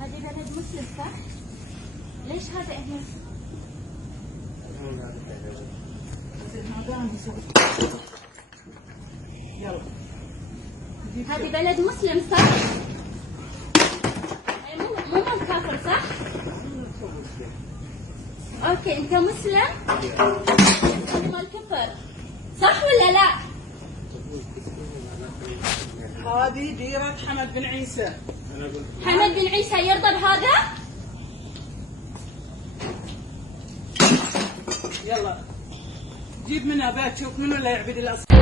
هذه بلد مسلم صح؟ ليش هذا هنا؟ يلا هذه بلد مسلم صح؟ مو كافر صح؟ اوكي انت مسلم؟ هذه مال كفر صح ولا لا؟ هذه ديرة حمد بن عيسى. حمد بن عيسى يرضى بهذا؟ يلا جيب منها بقى تشوف منو اللي يعبد الأصنام.